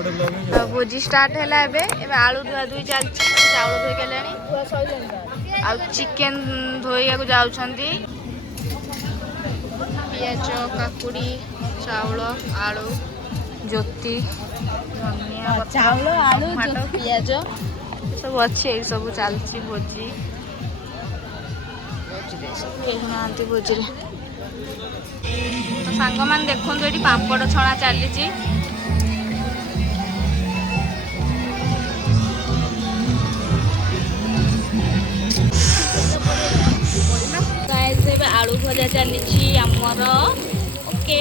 भोजी start है आलू धुआ धुई चलती चाउल धोई चिकेन धोइया जाउछंती पियाज काकुड़ी चाउल आलू ज्योति धनिया चाउल आलू पियाज सब अच्छे सब चलती भोजी भोजी तो सांग मान देखो ये पापड़ छणा चली आलू भजा चली आमर ओके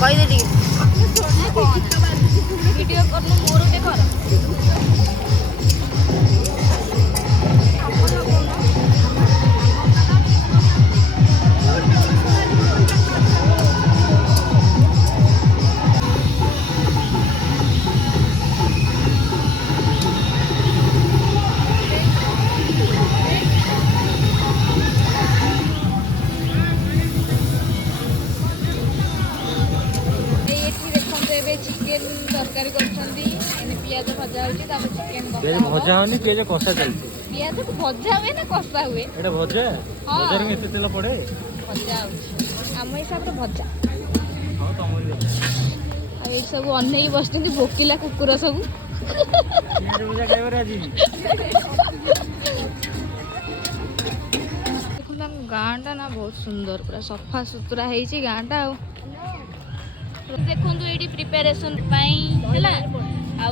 कहीदे वीडियो कर मोर गोटे कर चिकेन तरकारी पियाज भजा चिकेन भजा होनी पियाज कषा चलती पियाज तो भजा हुए ना कषा हुए एटा भजा भजा रे एते तेल पड़े भजा आम हिसाब रे भजा हां तमरी आ ए सब अनै बसती भोकिला कुकुर सब पियाज भजा खाइबे आज देखो गाँ टा ना बहुत सुंदर पूरा सफा सुतरा है गाँ टा देखो ये प्रिपेरेसन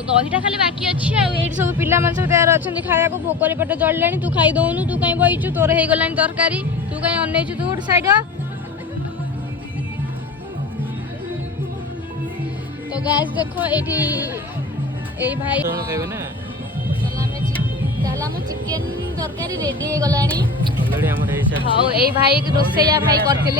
दहीटा खाली बाकी अच्छी आई सब पिला सब तैयार अच्छा खाया भोकर पेट जल्ला तू खाई दौनु तू कहीं बहीचु तोर हो गला तरकारी तू कहीं अनैचु तू गोटे साइड तो गैस देखो ये भाई चिकेन तरकारी रेडी हो गला हाँ ये भाई रोसैया भाई करते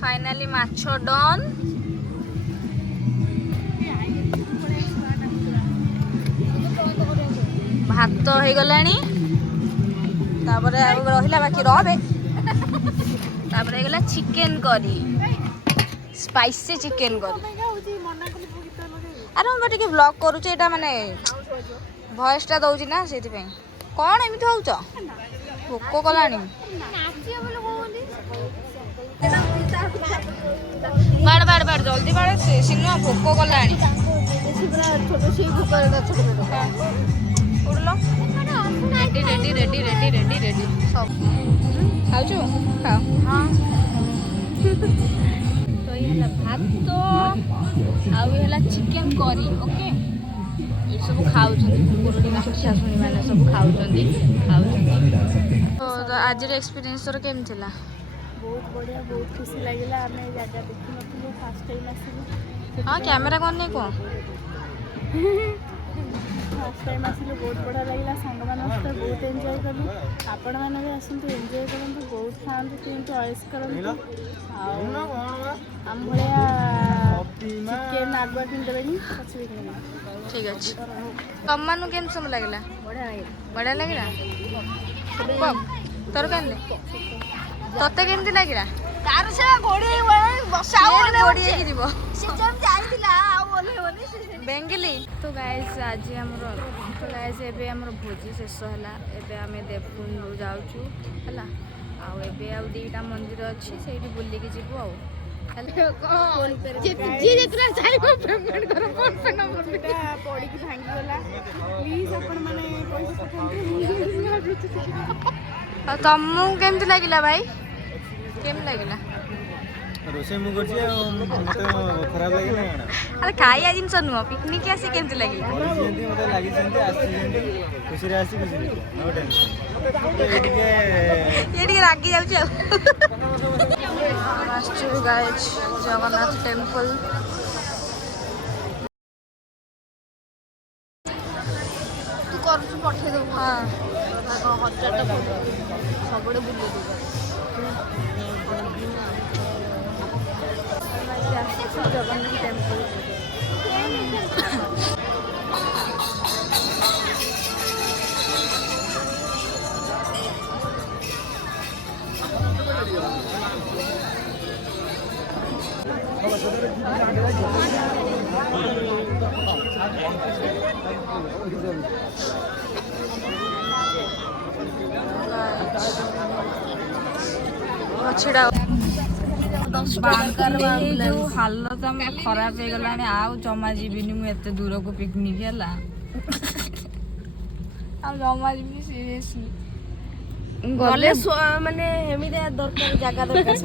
फाइनाली माछ डन भात हो गलानी रहिला बाकी रहे चिकेन करी स्पाइसी चिकेन करी अरे मुझे टे ब्लॉग करुचे माने वॉइस टा दौची ना से कौन एमती होच भोक कलानी बाड़ बाड़ बाड़ जल्दी बाड़ सिनु भोक कलानी ready ready ready ready ready ready सब खाऊ खाओ हाँ तो ये भात तो आउ चिकेन करी ओके ये सब खाऊ शाशुणी मैंने सब खाऊ तो आज एक्सपीरियंस तोर केम थिला बहुत बढ़िया बहुत खुशी लगे आम जगह देखी नु फास्ट टाइम आसलु हाँ कैमेरा कौन नहीं कौन फास्ट टाइम आसलु बहुत बढ़िया लगे सांग मान बहुत एंजॉय कलु आपण मैंने भी आसतु एंजॉय करूँ बहुत खाते किंतु अयस करूँ आम भाया चिकेन आगुआ किनदेवे पछे ठीक अच्छे तुम मानू केम सब लगे बढ़िया लगे तोर के तोते केमती लगे बेंगिली तो गाइस आज गाइस एबे हमर भोजी शेष हला एबे हमें देवकुंड जाउछु हला आ एबे आ दीटा मंदिर अछि सेठी बुल्ली के जीवो आ तुमको केमती लगिला भाई केम लगिला रोसे मु करछि मते खराब लागे ना अरे खाइया जिनस नुह पिकनिक आसी केमती लगिला जेंती मते लागि जेंती आसी जेंती खुशी रे आसी खुशी नो टेंशन ये रागी जाउछ मास्टर गाइस जगन्नाथ टेंपल तू करछु पठे दो हां 1000 टा सबडे बुले दो जगन्नाथ टेंपल ଛିଡ଼ା ବାଙ୍କର ଏଇ ଯୋଉ ହାଲତ ଆମର ଖରାପ ହେଇଗଲାଣି ଆଉ ଜମା ଯିବିନି ମୁଁ ଏତେ ଦୂରକୁ ପିକନିକ ହେଲା ଆଉ ଜମା ଯିବିନି ସିରିୟସଲି ଗଲେ ମାନେ ଏମିତି ଦରକାର ଜାଗା ଦରକାର